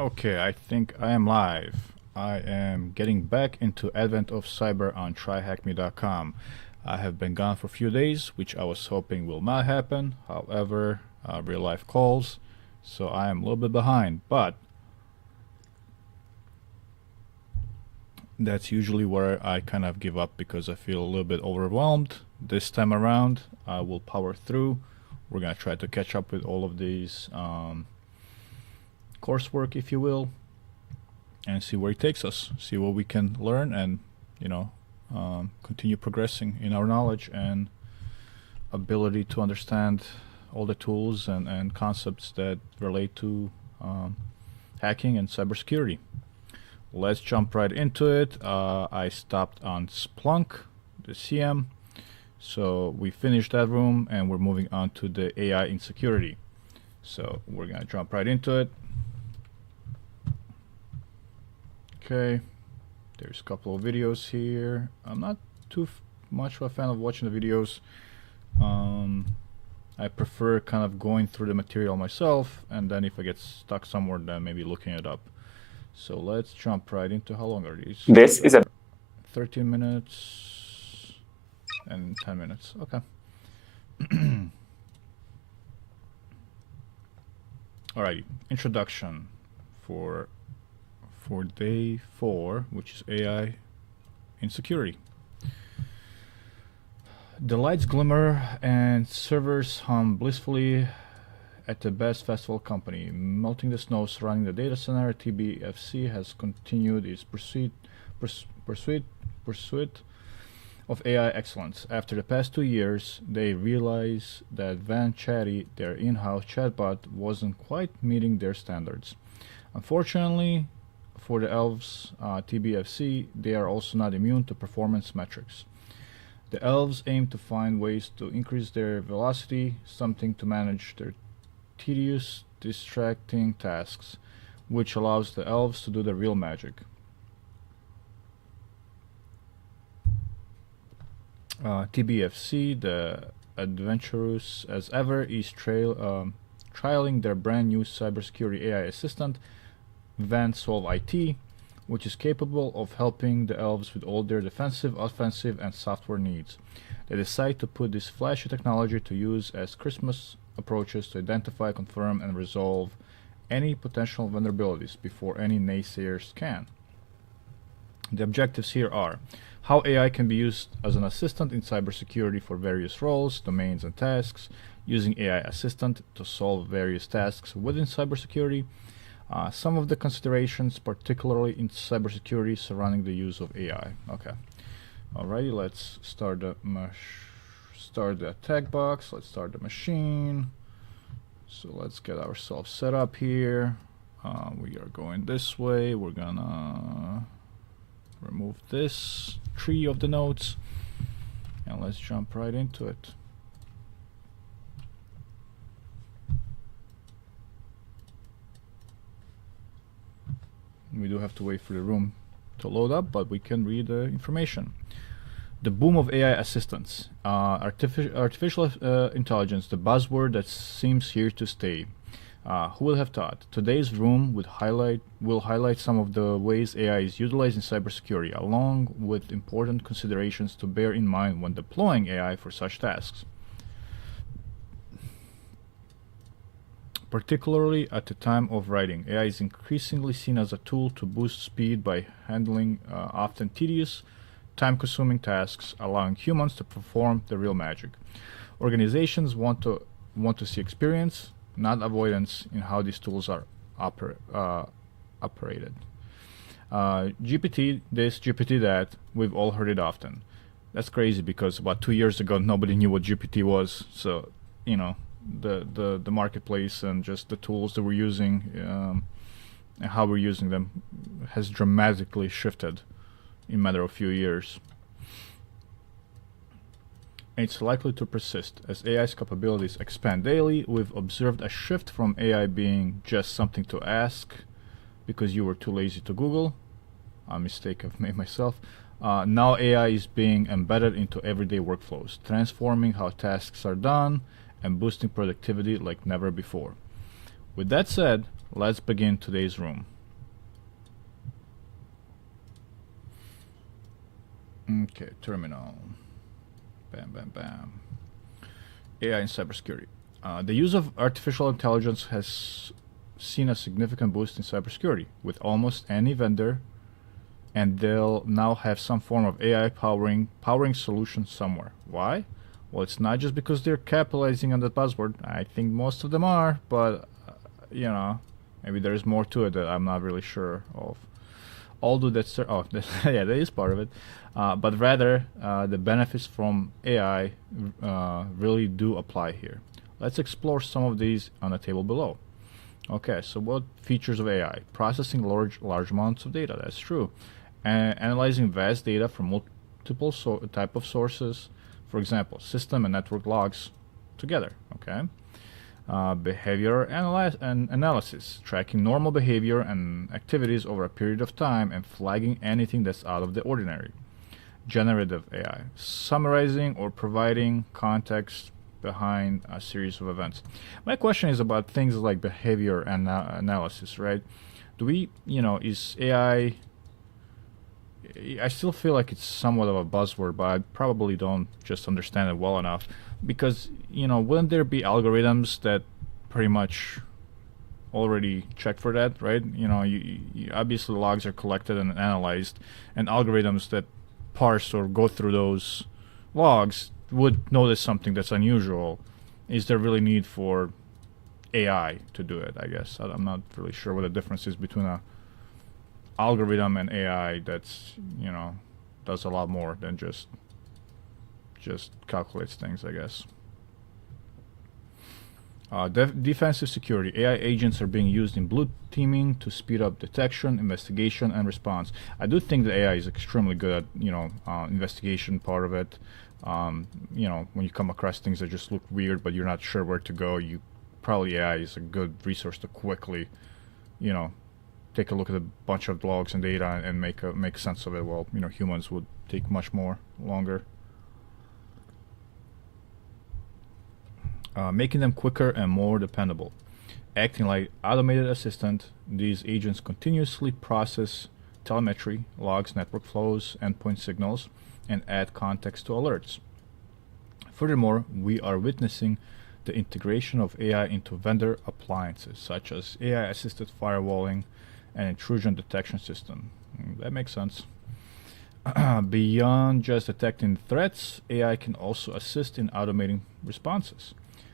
Okay, I think I am live. I am getting back into Advent of Cyber on TryHackMe.com. I have been gone for a few days, which I was hoping will not happen. However, real life calls, so I am a little bit behind. But that's usually where I kind of give up because I feel a little bit overwhelmed. This time around, I will power through. We're gonna try to catch up with all of these coursework, if you will, and see where it takes us, see what we can learn, and continue progressing in our knowledge and ability to understand all the tools and concepts that relate to hacking and cybersecurity. Let's jump right into it. I stopped on Splunk, the CM, so we finished that room and we're moving on to the AI insecurity. So we're gonna jump right into it. Okay, there's a couple of videos here. I'm not too much of a fan of watching the videos. I prefer kind of going through the material myself, and then if I get stuck somewhere, then maybe looking it up. So let's jump right into how long are these? This is a 13 minutes and 10 minutes. Okay. Alrighty, introduction for day 4, which is AI insecurity. The lights glimmer and servers hum blissfully at the best festival company. Melting the snow surrounding the data center, TBFC has continued its pursuit of AI excellence. After the past 2 years, they realized that Van Chatty, their in-house chatbot, wasn't quite meeting their standards. Unfortunately, for the Elves TBFC, they are also not immune to performance metrics. The Elves aim to find ways to increase their velocity, something to manage their tedious, distracting tasks, which allows the Elves to do the real magic. TBFC, the adventurous as ever, is trialing their brand new cybersecurity AI assistant, Van Solve IT, which is capable of helping the Elves with all their defensive, offensive, and software needs. They decide to put this flashy technology to use as Christmas approaches to identify, confirm, and resolve any potential vulnerabilities before any naysayers can. The objectives here are how AI can be used as an assistant in cybersecurity for various roles, domains, and tasks, using AI Assistant to solve various tasks within cybersecurity, some of the considerations, particularly in cybersecurity, surrounding the use of AI. Okay. Alrighty, let's start the tag box. Let's start the machine. So let's get ourselves set up here. We are going this way. We're gonna remove this tree of the nodes, and let's jump right into it. We do have to wait for the room to load up, but we can read the information. The boom of AI assistants. Artificial intelligence, the buzzword that seems here to stay. Who would have thought? Today's room will highlight some of the ways AI is utilized in cybersecurity, along with important considerations to bear in mind when deploying AI for such tasks. Particularly at the time of writing, AI is increasingly seen as a tool to boost speed by handling often tedious, time-consuming tasks, allowing humans to perform the real magic. Organizations want to see experience, not avoidance, in how these tools are operated. GPT this, GPT that, we've all heard it often. That's crazy because about 2 years ago nobody knew what GPT was, so the marketplace and just the tools that we're using and how we're using them has dramatically shifted in a matter of few years. And it's likely to persist as AI's capabilities expand daily. We've observed a shift from AI being just something to ask because you were too lazy to Google, a mistake I've made myself. Now AI is being embedded into everyday workflows, transforming how tasks are done and boosting productivity like never before. With that said, let's begin today's room. Okay, terminal. Bam, bam, bam. AI in cybersecurity. The use of artificial intelligence has seen a significant boost in cybersecurity with almost any vendor, and they'll now have some form of AI powering solution somewhere. Why? Well, it's not just because they're capitalizing on the buzzword. I think most of them are, but you know, maybe there's more to it that I'm not really sure of. Although that's yeah, that is part of it. But rather, the benefits from AI really do apply here. Let's explore some of these on the table below. Okay, so what features of AI? Processing large amounts of data. That's true. Analyzing vast data from multiple type of sources. For example, system and network logs together. Okay. Behavior analysis, tracking normal behavior and activities over a period of time and flagging anything that's out of the ordinary. Generative AI, summarizing or providing context behind a series of events. My question is about things like behavior analysis, right? Do we, is AI... I still feel like it's somewhat of a buzzword, but I probably don't just understand it well enough. Because, wouldn't there be algorithms that pretty much already check for that, right? Obviously logs are collected and analyzed, and algorithms that parse or go through those logs would notice something that's unusual. Is there really need for AI to do it, I guess? I'm not really sure what the difference is between a algorithm and AI that's, does a lot more than just calculates things, I guess. Defensive security. AI agents are being used in blue teaming to speed up detection, investigation, and response. I do think that AI is extremely good at, investigation part of it. When you come across things that just look weird, but you're not sure where to go, probably AI is a good resource to quickly, take a look at a bunch of logs and data and make sense of it. Well, humans would take much more longer. Making them quicker and more dependable. Acting like automated assistant, these agents continuously process telemetry, logs, network flows, endpoint signals, and add context to alerts. Furthermore, we are witnessing the integration of AI into vendor appliances, such as AI-assisted firewalling and intrusion detection system. That makes sense. Beyond just detecting threats, AI can also assist in automating responses.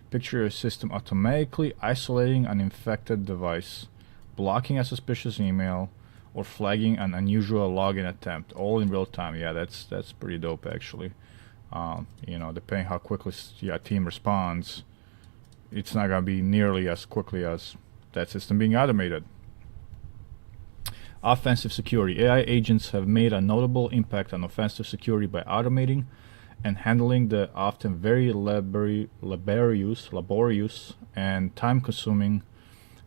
Picture your system automatically isolating an infected device, blocking a suspicious email, or flagging an unusual login attempt, all in real time. Yeah, that's pretty dope, actually. Depending how quickly a team responds, it's not gonna be nearly as quickly as that system being automated. Offensive security. AI agents have made a notable impact on offensive security by automating and handling the often very laborious and time-consuming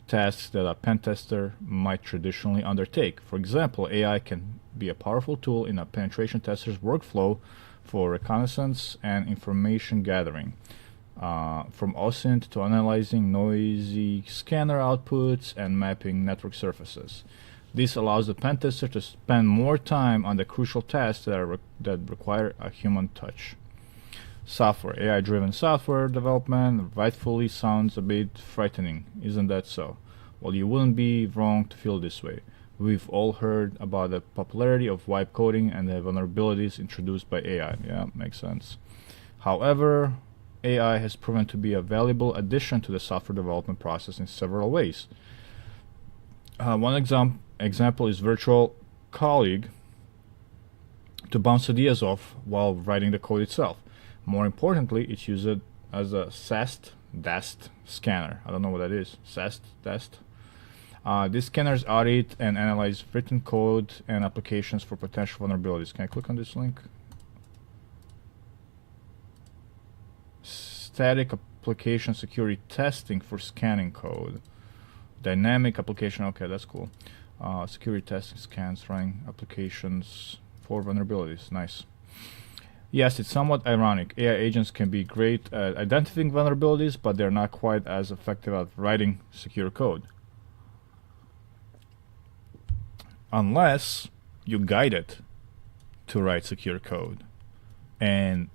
tasks that a pen tester might traditionally undertake. For example, AI can be a powerful tool in a penetration tester's workflow for reconnaissance and information gathering, from OSINT to analyzing noisy scanner outputs and mapping network surfaces. This allows the pen tester to spend more time on the crucial tasks that require a human touch. Software. AI-driven software development rightfully sounds a bit frightening, isn't that so? Well, you wouldn't be wrong to feel this way. We've all heard about the popularity of wipe coding and the vulnerabilities introduced by AI. Yeah, makes sense. However, AI has proven to be a valuable addition to the software development process in several ways. One example is virtual colleague to bounce ideas off while writing the code itself. More importantly, it's used as a SAST-DAST scanner. I don't know what that is. SAST-DAST. These scanners audit and analyze written code and applications for potential vulnerabilities. Can I click on this link? Static application security testing for scanning code. Dynamic application. Okay, that's cool. Security testing scans running applications for vulnerabilities. Nice. Yes, it's somewhat ironic. AI agents can be great at identifying vulnerabilities, but they're not quite as effective at writing secure code. Unless you guide it to write secure code and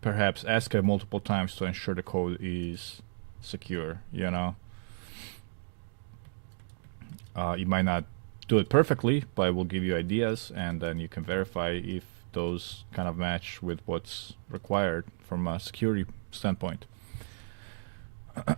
perhaps ask it multiple times to ensure the code is secure, you know. You might not do it perfectly, but it will give you ideas, and then you can verify if those kind of match with what's required from a security standpoint.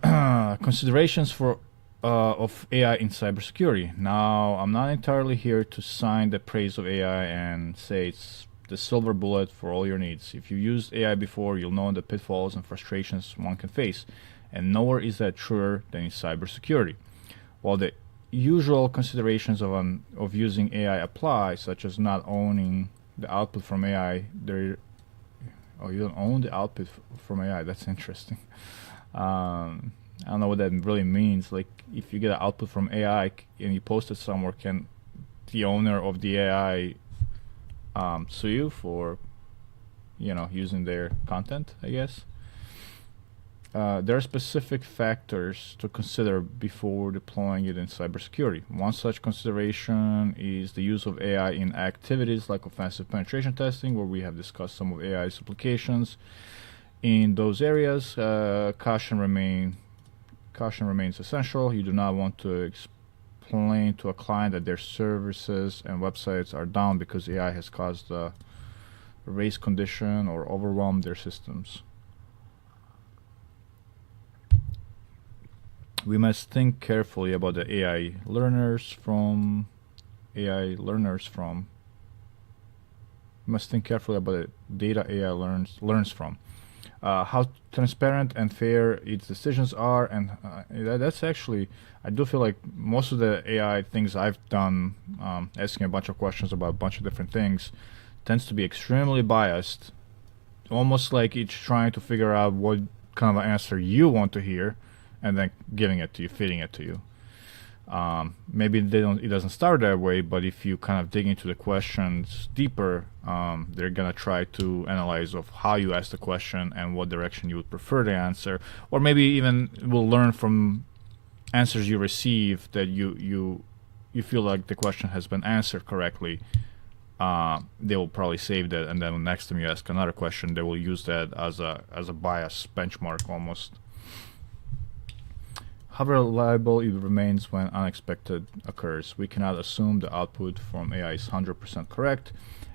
Considerations for of AI in cybersecurity. Now, I'm not entirely here to sign the praise of AI and say it's the silver bullet for all your needs. If you used AI before, you'll know the pitfalls and frustrations one can face, and nowhere is that truer than in cybersecurity. While the usual considerations of using AI apply, such as not owning the output from AI, you don't own the output from AI. That's interesting. I don't know what that really means. Like, if you get an output from AI and you post it somewhere, can the owner of the AI sue you for, using their content, I guess? There are specific factors to consider before deploying it in cybersecurity. One such consideration is the use of AI in activities like offensive penetration testing, where we have discussed some of AI's applications. In those areas, caution remains essential. You do not want to explain to a client that their services and websites are down because AI has caused a race condition or overwhelmed their systems. We must think carefully about the AI learners from. We must think carefully about the data AI learns from. How transparent and fair its decisions are, and that's actually, I do feel like most of the AI things I've done, asking a bunch of questions about a bunch of different things, tends to be extremely biased, almost like it's trying to figure out what kind of answer you want to hear, and then giving it to you, feeding it to you. Maybe it doesn't start that way, but if you kind of dig into the questions deeper, they're gonna try to analyze of how you ask the question and what direction you would prefer to answer, or maybe even will learn from answers you receive that you feel like the question has been answered correctly. They will probably save that, and then next time you ask another question, they will use that as a bias benchmark almost. How reliable it remains when unexpected occurs. We cannot assume the output from AI is 100% correct.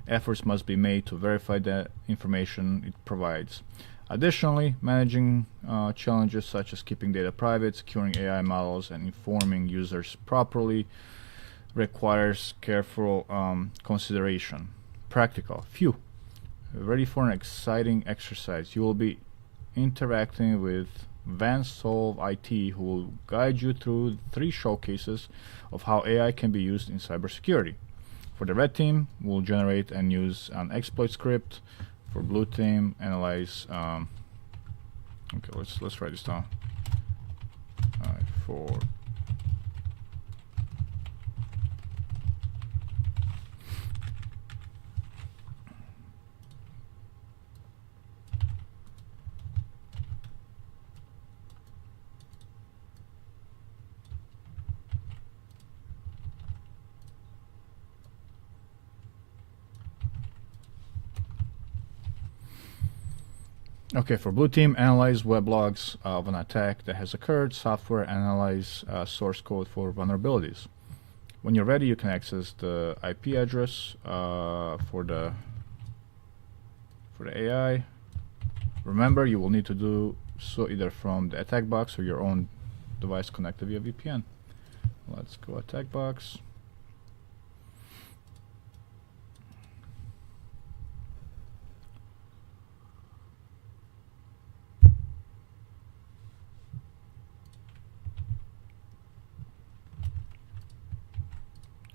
Efforts must be made to verify the information it provides. Additionally, managing challenges such as keeping data private, securing AI models, and informing users properly requires careful consideration. Practical. Phew. Ready for an exciting exercise. You will be interacting with VanSolve IT, who will guide you through 3 showcases of how AI can be used in cybersecurity. For the red team, we'll generate and use an exploit script. For blue team, analyze. Okay, let's write this down. For for blue team, analyze web logs of an attack that has occurred. Software analyze source code for vulnerabilities. When you're ready, you can access the IP address for the AI. Remember, you will need to do so either from the attack box or your own device connected via VPN. Let's go attack box.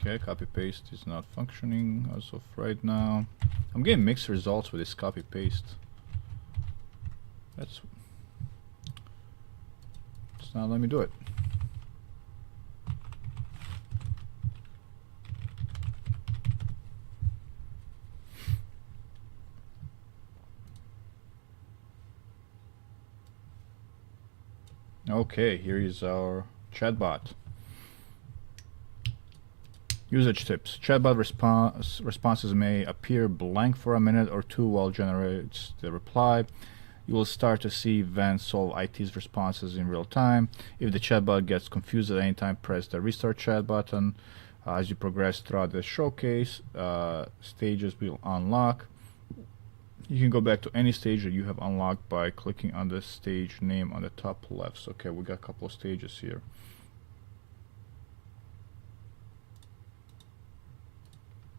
Okay, copy paste is not functioning as of right now. I'm getting mixed results with this copy paste. It's not letting me do it. Okay, here is our chatbot. Usage tips. Chatbot responses may appear blank for a minute or two while generates the reply. You will start to see Van solve IT's responses in real time. If the chatbot gets confused at any time, press the restart chat button. As you progress throughout the showcase, stages will unlock. You can go back to any stage that you have unlocked by clicking on the stage name on the top left. So, okay, we got a couple of stages here.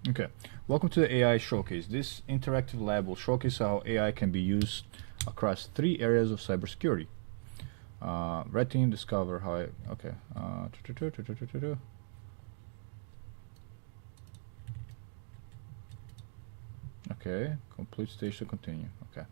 Okay, welcome to the AI Showcase. This interactive lab will showcase how AI can be used across 3 areas of cybersecurity. Red team, discover how okay, complete stage to continue. Okay.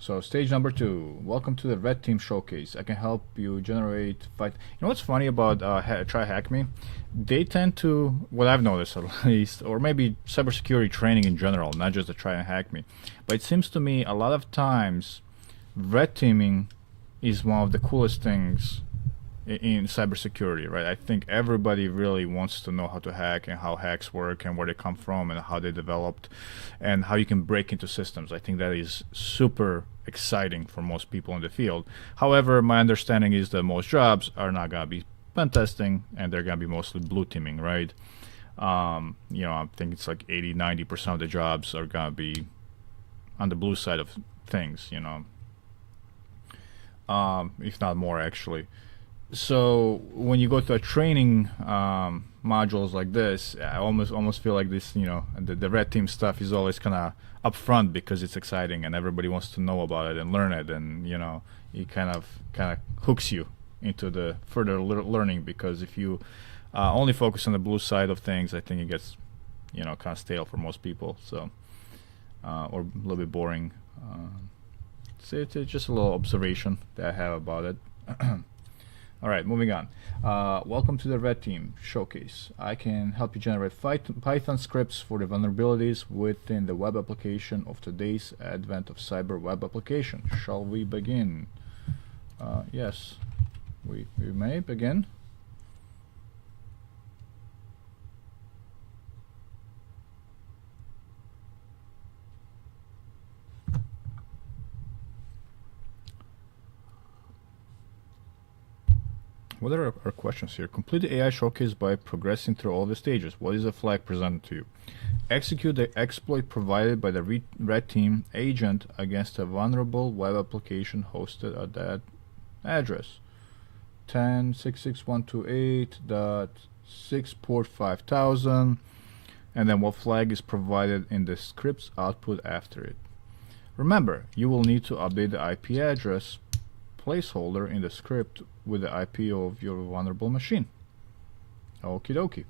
So stage number 2. Welcome to the Red Team Showcase. I can help you generate fight. You know what's funny about TryHackMe? They tend to, what I've noticed at least, or maybe cybersecurity training in general, not just the TryHackMe, but it seems to me a lot of times red teaming is one of the coolest things in cybersecurity, right? I think everybody really wants to know how to hack and how hacks work and where they come from and how they developed and how you can break into systems. I think that is super exciting for most people in the field. However, my understanding is that most jobs are not going to be pen testing and they're going to be mostly blue teaming, right? You know, I think it's like 80-90% of the jobs are going to be on the blue side of things, you know, if not more actually. So when you go to a training modules like this, I almost feel like this, you know, the red team stuff is always kind of upfront because it's exciting and everybody wants to know about it and learn it, and you know, it kind of hooks you into the further learning, because if you only focus on the blue side of things, I think it gets, you know, kind of stale for most people. So or a little bit boring. It's just a little observation that I have about it. All right, moving on. Welcome to the Red Team Showcase. I can help you generate Python scripts for the vulnerabilities within the web application of today's advent of cyber web application. Shall we begin? Yes, we may begin. What are our questions here? Complete the AI showcase by progressing through all the stages. What is the flag presented to you? Execute the exploit provided by the red team agent against a vulnerable web application hosted at that address. 10.66128.6 port 5000, and then what flag is provided in the script's output after it. Remember, you will need to update the IP address placeholder in the script with the IP of your vulnerable machine. Okie dokie.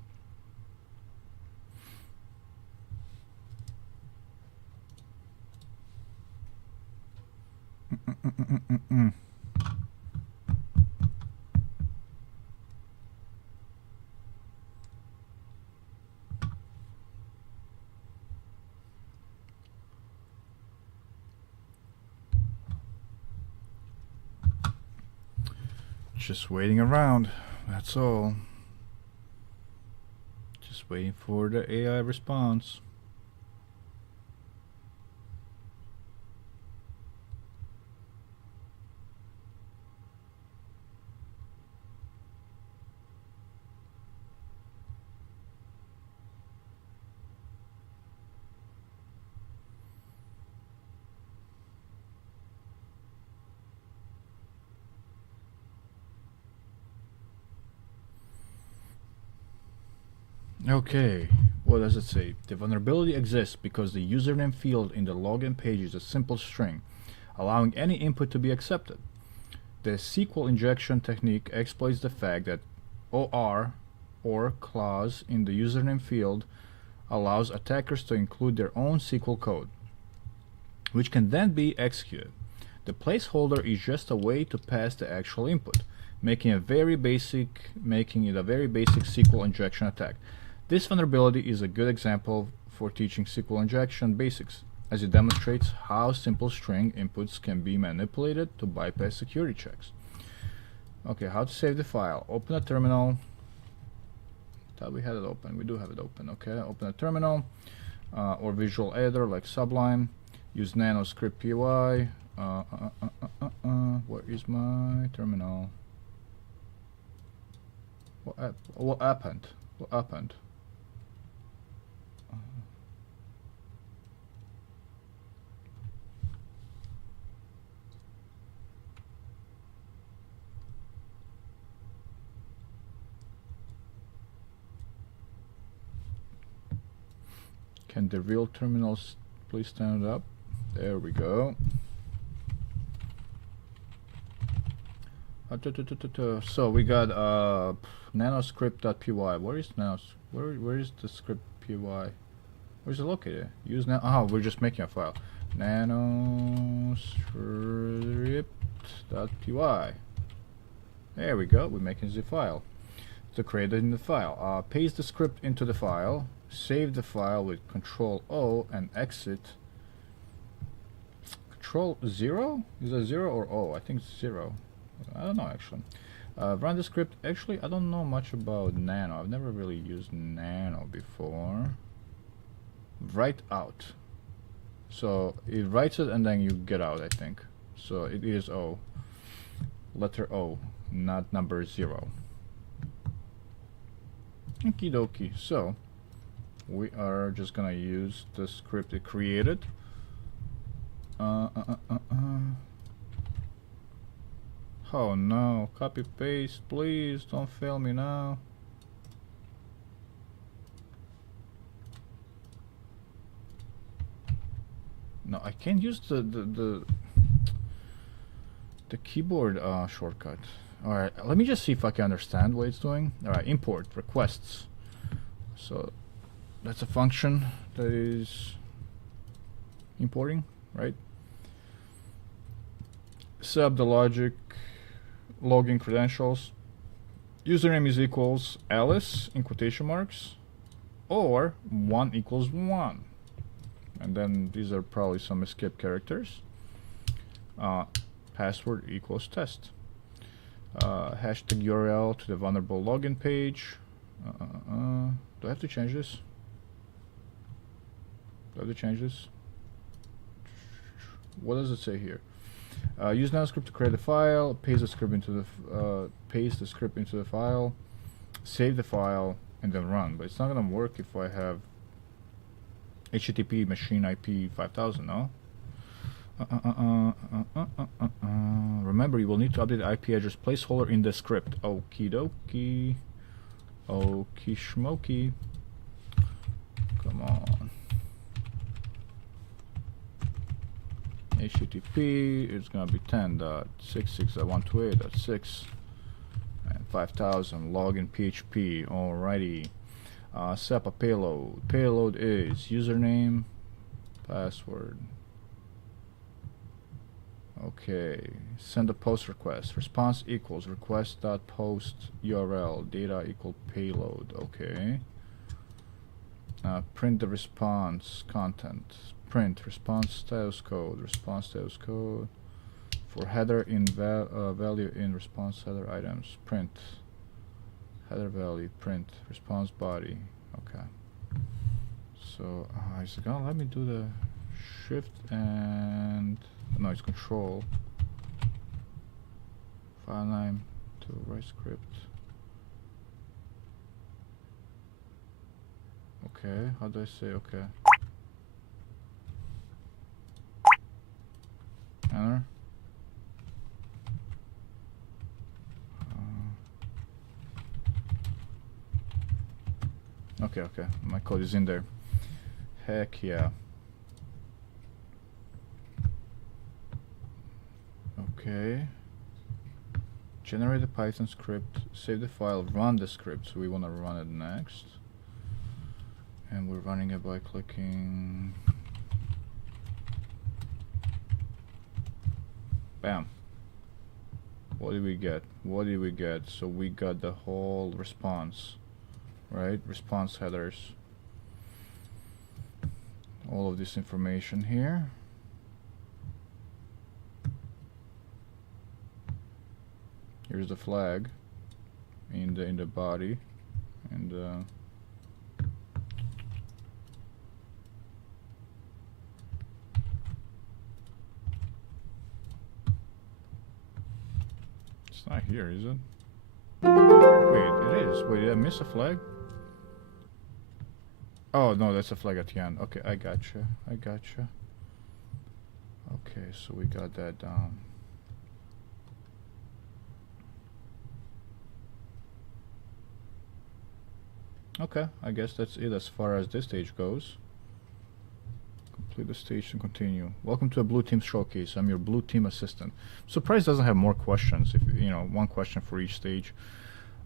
Just waiting around, that's all. Just waiting for the AI response. Okay, what does it say? The vulnerability exists because the username field in the login page is a simple string, allowing any input to be accepted. The SQL injection technique exploits the fact that OR, or clause, in the username field allows attackers to include their own SQL code, which can then be executed. The placeholder is just a way to pass the actual input, making it a very basic SQL injection attack. This vulnerability is a good example for teaching SQL injection basics, as it demonstrates how simple string inputs can be manipulated to bypass security checks. Okay, how to save the file? Open a terminal. Thought we had it open. We do have it open. Okay, open a terminal or visual editor like Sublime. Use nanoscript py. Where is my terminal? What happened? What happened? Can the real terminals please stand up? There we go. So we got nanoscript.py. Where is where is the script py? Where is it located? Use now. Oh, we're just making a file. Nanoscript.py. There we go. We're making the file. To create it in the file, paste the script into the file. Save the file with Control O and exit. Control 0? Is that 0 or O? I think it's 0. I don't know actually. Run the script. Actually, I don't know much about Nano. I've never really used Nano before. Write out. So it writes it and then you get out, I think. So it is O. Letter O, not number 0. Okie dokie. So we are just gonna use the script it created. Oh no, copy paste, please don't fail me now. No, I can't use the keyboard shortcut. Alright, let me just see if I can understand what it's doing. Alright, import requests. So that's a function that is importing, right? Set up the logic, login credentials. Username is equals Alice in quotation marks, or 1 equals 1. And then these are probably some escape characters. Password equals test. Hashtag URL to the vulnerable login page. Do I have to change this? Do I have to change this? What does it say here? Use nanoscript to create a file. Paste the script into the file. Save the file and then run. But it's not gonna work if I have HTTP machine IP 5000. No. Remember, you will need to update the IP address placeholder in the script. Okie dokie. Okie schmokie. Come on. HTTP is gonna be 10.66.128.6 and 5000 login PHP. Alrighty. Set up a payload. Payload is username, password. Okay. Send a post request. Response equals request.post URL. Data equal payload. Okay. Print the response content. Print response status code. Response status code for header in value in response header items. Print header value. Print response body. Okay. So is it gonna let me do the shift and no, it's control. File name to write script. Okay. How do I say okay? Enter. Okay, okay. My code is in there. Heck yeah. Okay. Generate a Python script. Save the file. Run the script. So we want to run it next. And we're running it by clicking. Bam. What did we get? What did we get? So we got the whole response, right? Response headers. All of this information here. Here's the flag in the body, and it's not here, is it? Wait, it is. Wait, did I miss a flag? Oh no, that's a flag at the end. Okay, I gotcha. I gotcha. Okay, so we got that down. Okay, I guess that's it as far as this stage goes. Complete the stage and continue. Welcome to a blue team showcase. I'm your blue team assistant. Surprise doesn't have more questions. If you know, one question for each stage.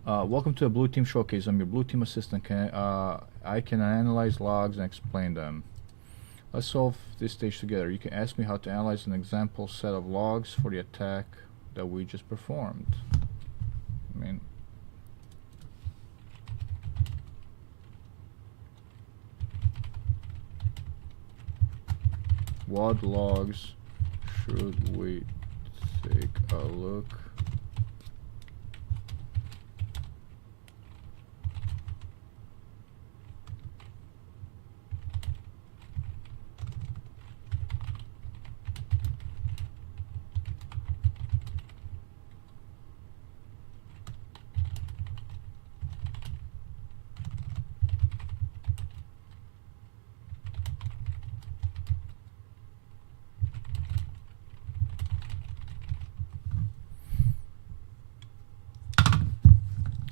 Welcome to a blue team showcase. I'm your blue team assistant. I can analyze logs and explain them. Let's solve this stage together. You can ask me how to analyze an example set of logs for the attack that we just performed. I mean, what logs should we take a look?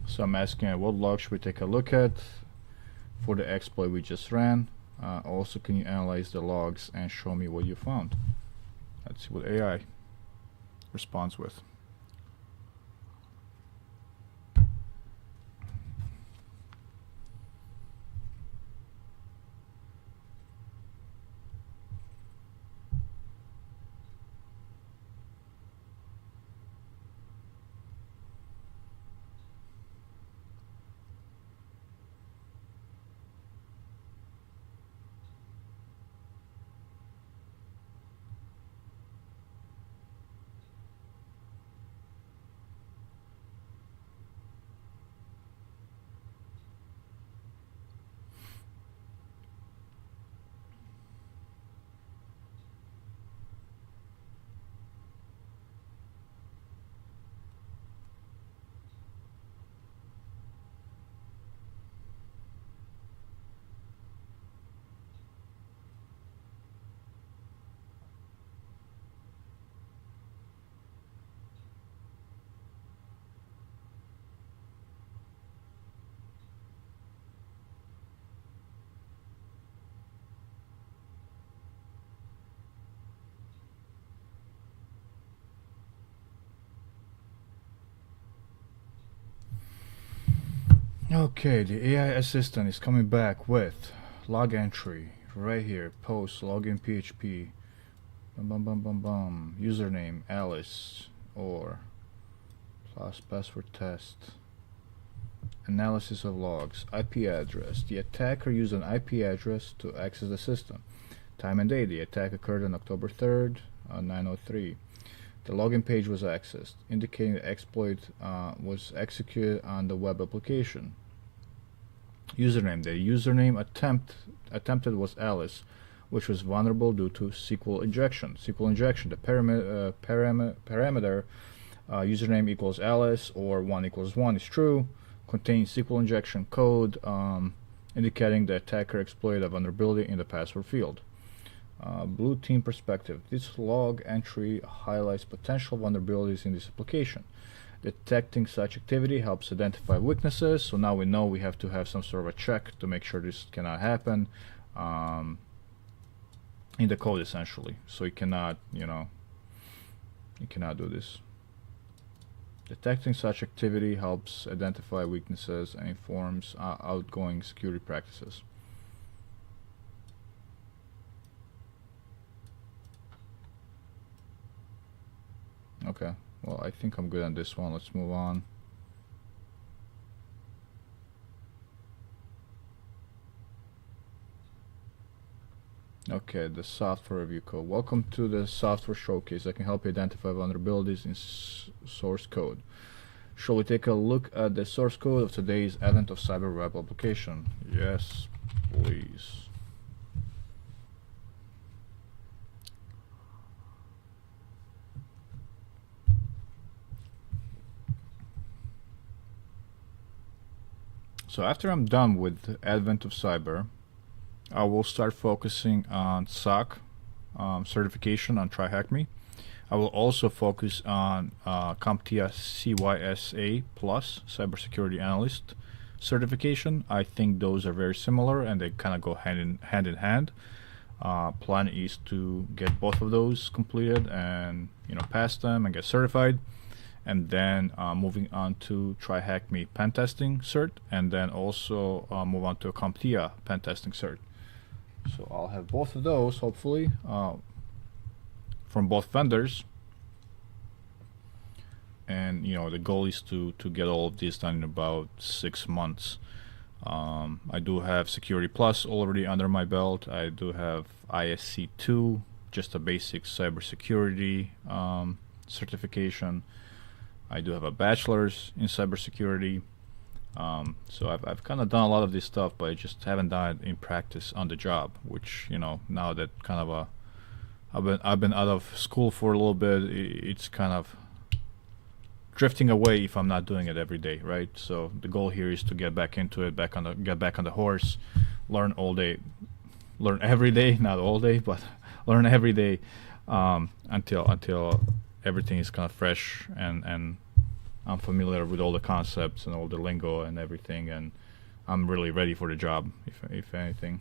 So I'm asking what log should we take a look at for the exploit we just ran. Also, can you analyze the logs and show me what you found? Let's see what AI responds with. Okay, the AI assistant is coming back with log entry right here. Post login PHP. Username Alice or plus password test. Analysis of logs. IP address. The attacker used an IP address to access the system. Time and date. The attack occurred on October 3rd, 9:03. The login page was accessed, indicating the exploit was executed on the web application. Username. The username attempted was Alice, which was vulnerable due to SQL injection. SQL injection. The parameter username equals Alice or 1 equals 1 is true. Contains SQL injection code indicating the attacker exploited a vulnerability in the password field. Blue team perspective. This log entry highlights potential vulnerabilities in this application. Detecting such activity helps identify weaknesses. So now we know we have to have some sort of a check to make sure this cannot happen in the code, essentially. So you cannot, you cannot do this. Detecting such activity helps identify weaknesses and informs outgoing security practices. Okay, well, I think I'm good on this one. Let's move on. Okay, the software review code. Welcome to the software showcase. I can help you identify vulnerabilities in source code. Shall we take a look at the source code of today's Advent of Cyber web application? Yes, please. So after I'm done with Advent of Cyber, I will start focusing on SOC certification on TryHackMe. I will also focus on CompTIA CYSA Plus Cybersecurity Analyst certification. I think those are very similar and they kind of go hand in hand. Plan is to get both of those completed and pass them and get certified, and then moving on to TryHackMe pen testing cert, and then also move on to a CompTIA pen testing cert. So I'll have both of those hopefully from both vendors, and the goal is to get all of this done in about 6 months. I do have Security Plus already under my belt. I do have ISC2, just a basic cybersecurity certification. I do have a bachelor's in cybersecurity. So I've kind of done a lot of this stuff, but I just haven't done it in practice on the job, which now that kind of I've been out of school for a little bit, it's kind of drifting away if I'm not doing it every day, right? So the goal here is to get back into it, get back on the horse, learn every day, not all day, but learn every day until everything is kind of fresh and I'm familiar with all the concepts and all the lingo and everything, and I'm really ready for the job, if anything.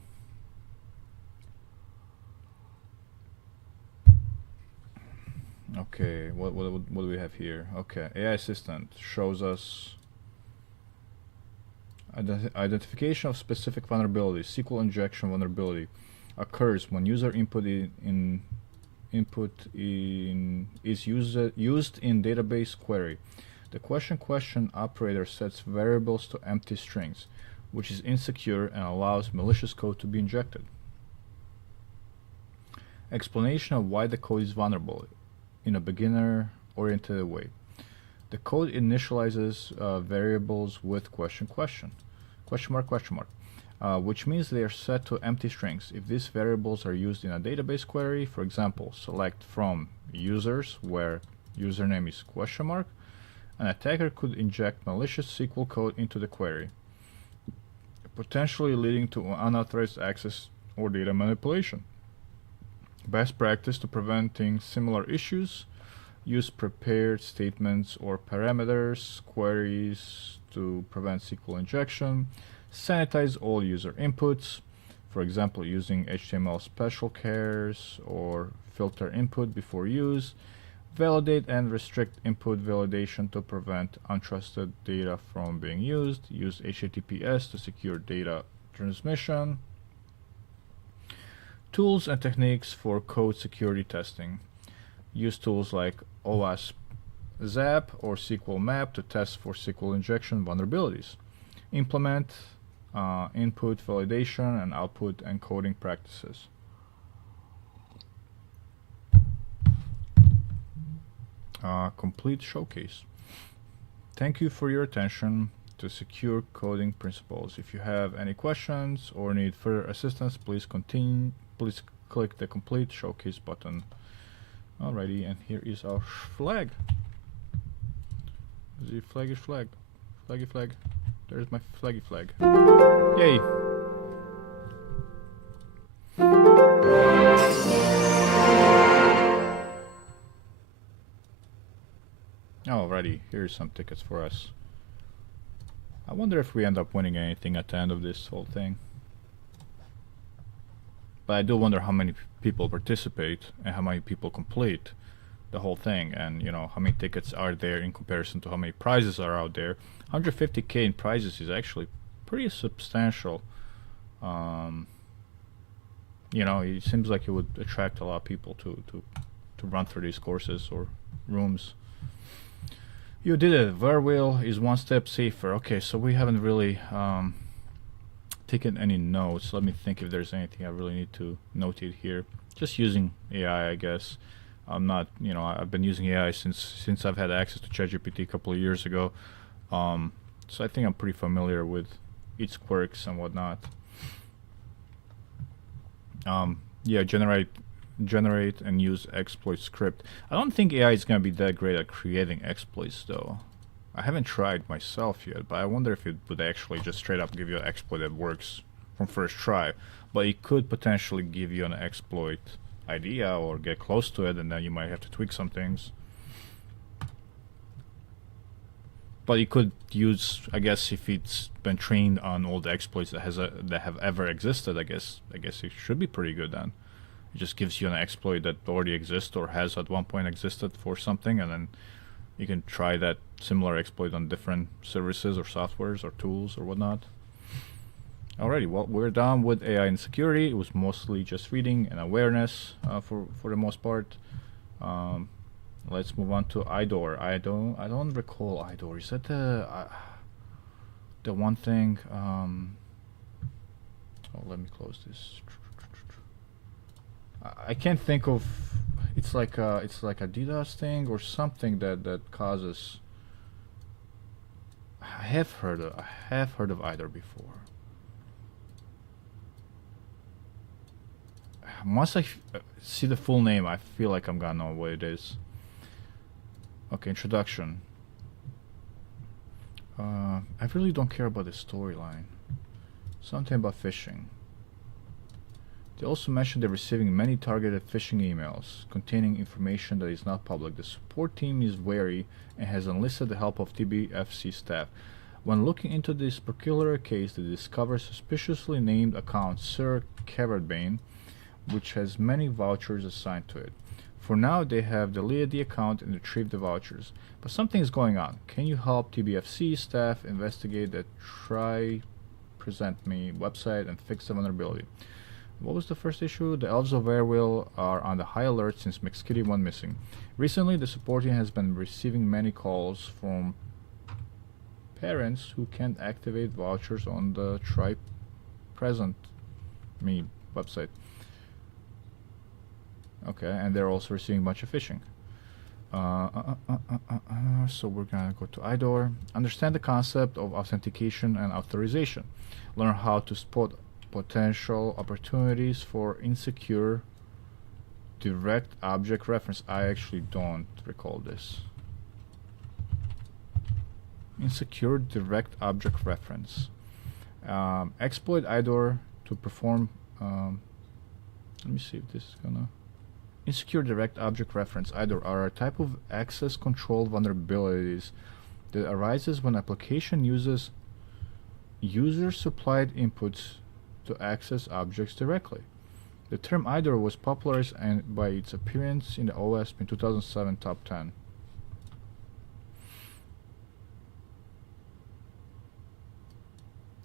Okay, what do we have here? Okay, AI assistant shows us identification of specific vulnerabilities. SQL injection vulnerability occurs when user input is used in database query. The question operator sets variables to empty strings, which is insecure and allows malicious code to be injected. Explanation of why the code is vulnerable in a beginner-oriented way. The code initializes variables with question mark, which means they are set to empty strings. If these variables are used in a database query, for example, select from users where username is question mark, an attacker could inject malicious SQL code into the query, potentially leading to unauthorized access or data manipulation. Best practice to preventing similar issues: use prepared statements or parameters queries to prevent SQL injection. Sanitize all user inputs, for example using HTML special chars, or filter input before use. Validate and restrict input validation to prevent untrusted data from being used. Use HTTPS to secure data transmission. Tools and techniques for code security testing. Use tools like OWASP-Zap or SQL Map to test for SQL injection vulnerabilities. Implement input validation and output encoding practices. Complete showcase. Thank you for your attention to secure coding principles. If you have any questions or need further assistance, please click the complete showcase button. Alrighty, and here is our flag. The flaggy flag. Flaggy flag. There's my flaggy flag. Yay! Alrighty, here's some tickets for us. I wonder if we end up winning anything at the end of this whole thing. But I do wonder how many people participate and how many people complete the whole thing, and how many tickets are there in comparison to how many prizes are out there. 150k in prizes is actually pretty substantial. It seems like it would attract a lot of people to run through these courses or rooms. You did it. Verwheel is one step safer. Okay, so we haven't really taken any notes. Let me think if there's anything I really need to notate here. Just using AI, I guess. I'm not, I've been using AI since I've had access to ChatGPT a couple of years ago. So I think I'm pretty familiar with its quirks and whatnot. Yeah, generate and use exploit script. I don't think AI is going to be that great at creating exploits though. I haven't tried myself yet, but I wonder if it would actually just straight up give you an exploit that works from first try. But it could potentially give you an exploit idea or get close to it, and then you might have to tweak some things. But it could use, I guess, if it's been trained on all the exploits that have ever existed, I guess it should be pretty good then. It just gives you an exploit that already exists or has at one point existed for something, and then you can try that similar exploit on different services or softwares or tools or whatnot. Alrighty, well, we're done with AI and security. It was mostly just reading and awareness for the most part. Let's move on to IDOR. I don't recall IDOR. Is that the one thing? Oh, let me close this. I can't think of. It's like a DDoS thing or something that causes. I have heard of IDOR before. Once I see the full name, I feel like I'm gonna know what it is. Okay, introduction. I really don't care about the storyline. Something about phishing. They also mentioned they're receiving many targeted phishing emails containing information that is not public. The support team is wary and has enlisted the help of TBFC staff. When looking into this particular case, they discover suspiciously named account Sir Cavardbane, which has many vouchers assigned to it. For now, they have deleted the account and retrieved the vouchers, but something is going on. Can you help TBFC staff investigate the TryHackMe website and fix the vulnerability? What was the first issue? The elves of Airwill are on the high alert since McSkitty went missing. Recently, the support team has been receiving many calls from parents who can't activate vouchers on the TryPresentMe website. Okay, and they're also receiving a bunch of phishing. So we're gonna go to IDOR. Understand the concept of authentication and authorization. Learn how to spot potential opportunities for insecure direct object reference. I actually don't recall this. Insecure direct object reference. Exploit IDOR to perform. Let me see if this is gonna. Insecure direct object reference IDOR are a type of access control vulnerabilities that arises when application uses user-supplied inputs to access objects directly. The term IDOR was popularized by its appearance in the OWASP in 2007 Top 10.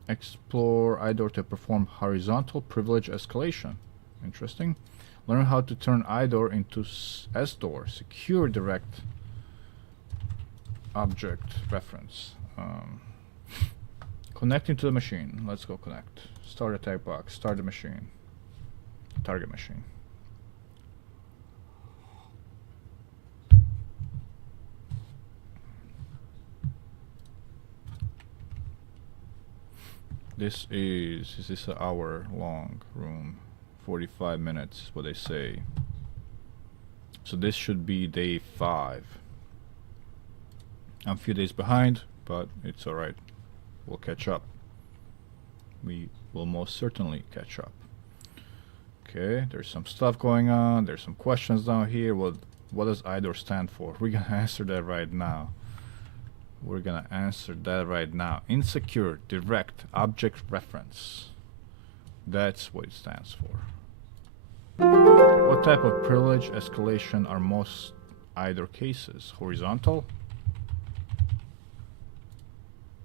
Explore IDOR to perform horizontal privilege escalation. Interesting. Learn how to turn IDOR into SDOR, secure direct object reference. Connecting to the machine. Let's go connect. Start attack box. Start the machine. Target machine. This is this an hour long room? 45 minutes is what they say. So this should be day 5. I'm a few days behind, but it's alright. We'll catch up. We will most certainly catch up. Okay, there's some stuff going on. There's some questions down here. What does IDOR stand for? We're gonna answer that right now. Insecure direct object reference. That's what it stands for. What type of privilege escalation are most IDOR cases? Horizontal?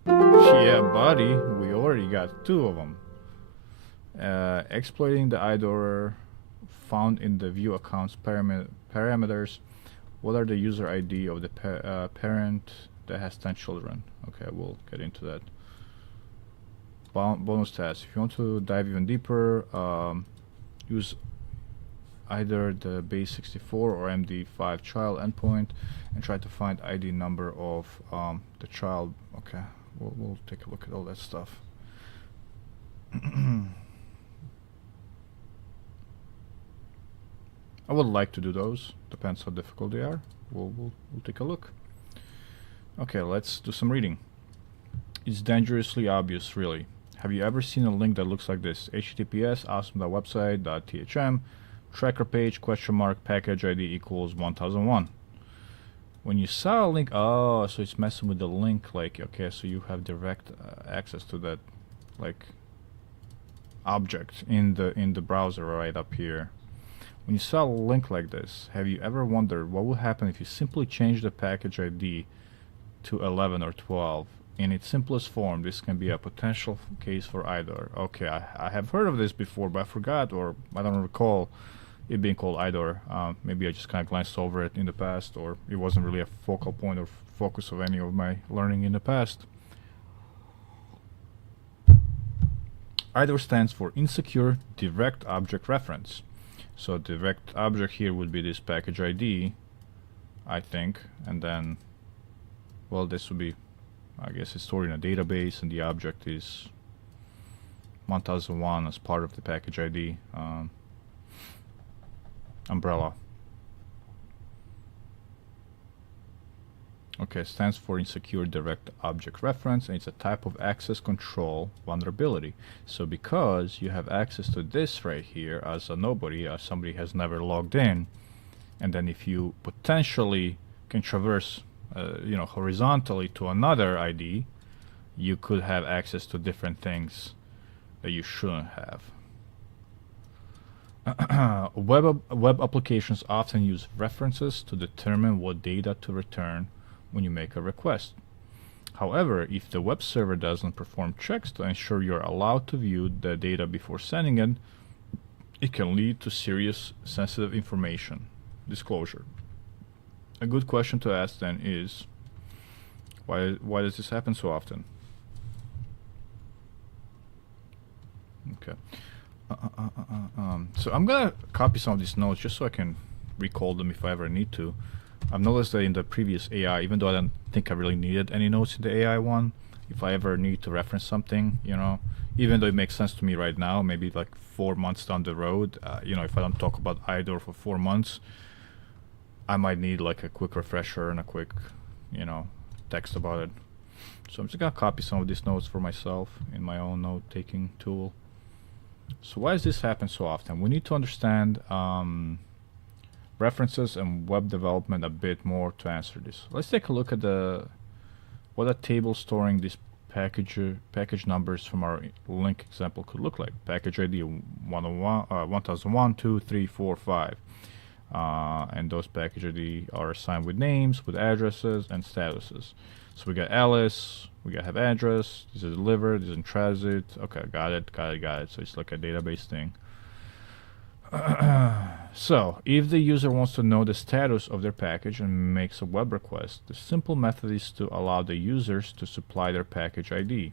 Yeah, buddy, we already got 2 of them. Exploiting the IDOR found in the view accounts parameters. What are the user ID of the parent that has 10 children? Okay, we'll get into that. Bonus task. If you want to dive even deeper, use either the base64 or MD5 child endpoint and try to find ID number of the child. Okay, we'll take a look at all that stuff. I would like to do those. Depends how difficult they are. We'll take a look. Okay, let's do some reading. It's dangerously obvious, really. Have you ever seen a link that looks like this? https awesome.website.thm tracker page question mark package ID equals 1001. When you saw a link, oh, so it's messing with the link, like, okay, so you have direct access to that, like, object in the browser right up here. When you saw a link like this, have you ever wondered what would happen if you simply change the package ID to 11 or 12? In its simplest form, this can be a potential case for IDOR. Okay, I have heard of this before, but I forgot, or I don't recall it being called IDOR. Maybe I just kind of glanced over it in the past, or it wasn't really a focal point or focus of any of my learning in the past. IDOR stands for Insecure Direct Object Reference. So direct object here would be this package ID, I think, and then, well, this would be, I guess it's stored in a database, and the object is 1001 as part of the package ID umbrella. Okay, stands for Insecure Direct Object Reference, and it's a type of access control vulnerability. So because you have access to this right here as a nobody, as somebody has never logged in, and then if you potentially can traverse horizontally to another ID, you could have access to different things that you shouldn't have. Web applications often use references to determine what data to return when you make a request. However, if the web server doesn't perform checks to ensure you're allowed to view the data before sending it, it can lead to serious sensitive information disclosure. A good question to ask then is, why does this happen so often? Okay. So I'm gonna copy some of these notes just so I can recall them if I ever need to. I've noticed that in the previous AI, even though I don't think I really needed any notes in the AI one, if I ever need to reference something, even though it makes sense to me right now, maybe like 4 months down the road, if I don't talk about IDOR for 4 months, I might need like a quick refresher and a quick, text about it. So I'm just gonna copy some of these notes for myself in my own note-taking tool. So why does this happen so often? We need to understand references and web development a bit more to answer this. Let's take a look at what a table storing these package numbers from our link example could look like. Package ID 101, 1001, 2, 3, 4, 5. And those package ID are assigned with names, with addresses, and statuses. So we got Alice, we got have address, this is delivered, this is in transit. Okay, got it. So it's like a database thing. So if the user wants to know the status of their package and makes a web request, the simple method is to allow the users to supply their package ID.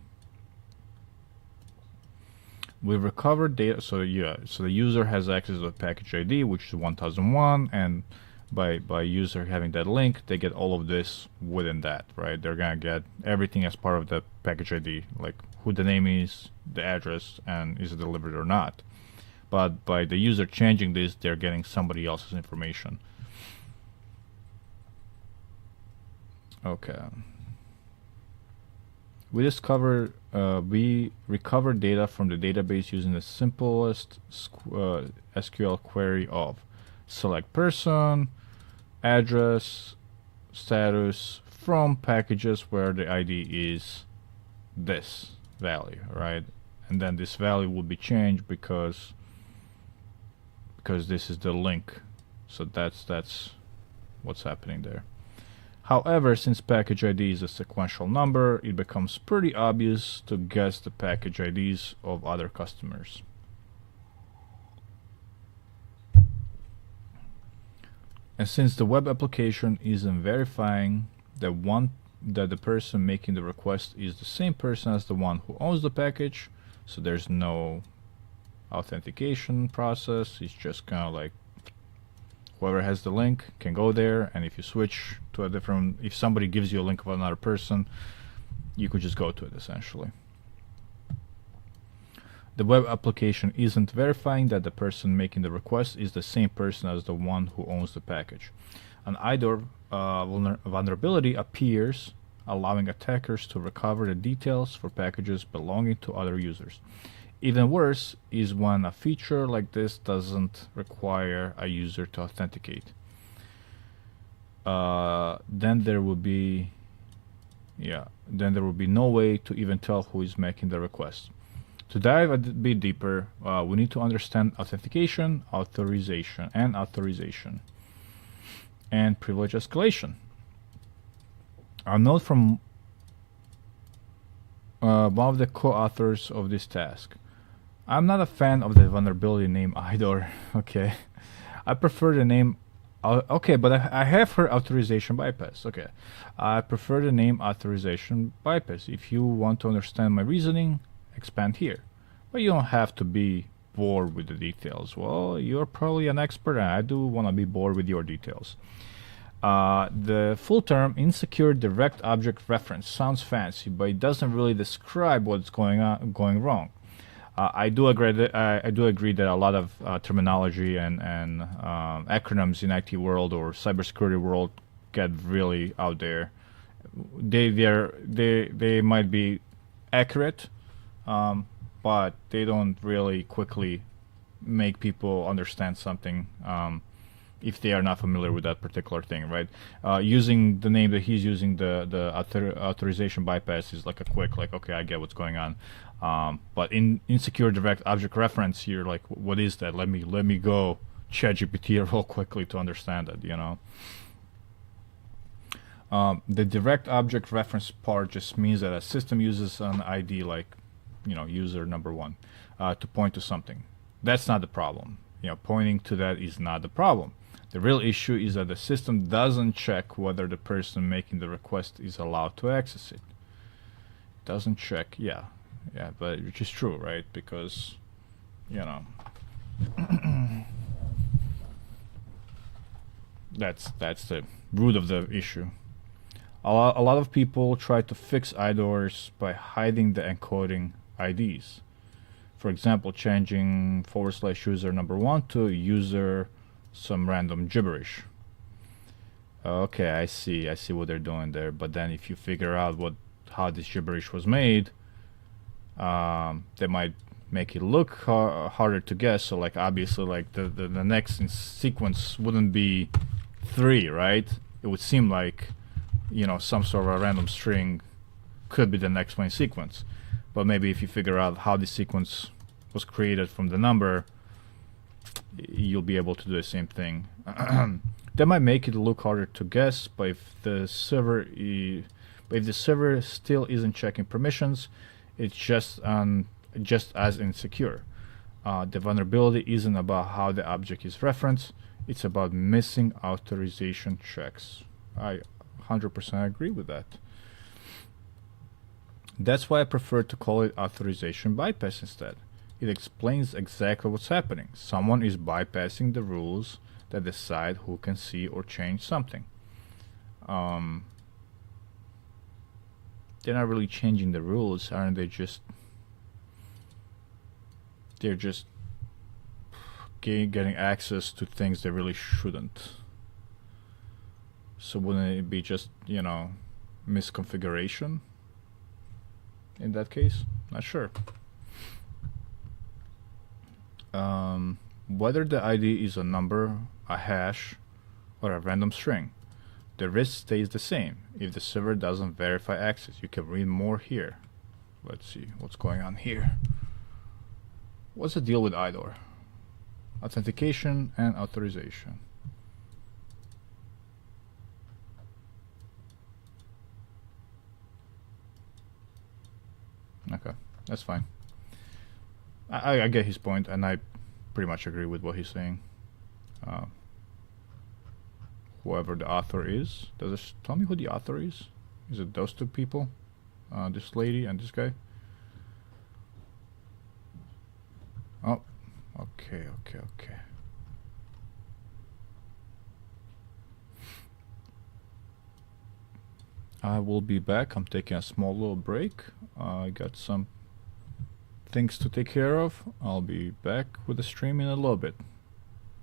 We recovered data, so the user has access to the package ID, which is 1001, and by user having that link, they get all of this within that, right? They're gonna get everything as part of the package ID, like who the name is, the address, and is it delivered or not. But by the user changing this, they're getting somebody else's information. Okay. We recover data from the database using the simplest SQL query of select person, address, status from packages where the ID is this value, right? And then this value will be changed because this is the link. So that's what's happening there. However, since package ID is a sequential number, it becomes pretty obvious to guess the package IDs of other customers. And since the web application isn't verifying that the person making the request is the same person as the one who owns the package, so there's no authentication process, it's just kind of like whoever has the link can go there, and if you switch to a different, if somebody gives you a link of another person, you could just go to it essentially. The web application isn't verifying that the person making the request is the same person as the one who owns the package. An IDOR vulnerability appears, allowing attackers to recover the details for packages belonging to other users. Even worse is when a feature like this doesn't require a user to authenticate. Then there will be no way to even tell who is making the request. To dive a bit deeper, we need to understand authentication, authorization, and privilege escalation. A note from one of the co-authors of this task. I'm not a fan of the vulnerability name IDOR. Okay, I prefer the name. Okay, but I have heard authorization bypass. Okay, I prefer the name authorization bypass. If you want to understand my reasoning, expand here. But you don't have to be bored with the details. Well, you're probably an expert, and I do want to be bored with your details. The full term insecure direct object reference sounds fancy, but it doesn't really describe what's going wrong. I do agree that a lot of terminology and acronyms in IT world or cybersecurity world get really out there. They might be accurate, but they don't really quickly make people understand something if they are not familiar with that particular thing, right? Using the name that he's using, the authorization bypass is like a quick, like, okay, I get what's going on. But in insecure direct object reference, you're like, what is that? Let me go ChatGPT real quickly to understand it, you know. The direct object reference part just means that a system uses an ID like, you know, user number 1 to point to something. That's not the problem. You know, pointing to that is not the problem. The real issue is that the system doesn't check whether the person making the request is allowed to access it. Doesn't check, yeah, but which is true, right? Because, you know, that's the root of the issue. A lot of people try to fix IDORs by hiding the encoding IDs. For example, changing /user number 1 to user some random gibberish. Okay, I see what they're doing there. But then if you figure out how this gibberish was made, they might make it look harder to guess. So like obviously like the next in sequence wouldn't be 3, right? It would seem like, you know, some sort of a random string could be the next one in sequence. But maybe if you figure out how the sequence was created from the number, you'll be able to do the same thing. That might make it look harder to guess, but if the server still isn't checking permissions, it's just as insecure. The vulnerability isn't about how the object is referenced, it's about missing authorization checks. I 100% agree with that. That's why I prefer to call it authorization bypass instead. It explains exactly what's happening. Someone is bypassing the rules that decide who can see or change something. They're not really changing the rules, aren't they? They're just getting access to things they really shouldn't. So wouldn't it be just, you know, misconfiguration in that case? Not sure. Whether the ID is a number, a hash, or a random string, the risk stays the same if the server doesn't verify access. You can read more here. Let's see what's going on here. What's the deal with IDOR? Authentication and authorization. Okay, that's fine. I get his point, and I pretty much agree with what he's saying. Whoever the author is, does it tell me who the author is? Is it those two people? This lady and this guy? Oh, okay. I will be back. I'm taking a small little break. I got some things to take care of. I'll be back with the stream in a little bit.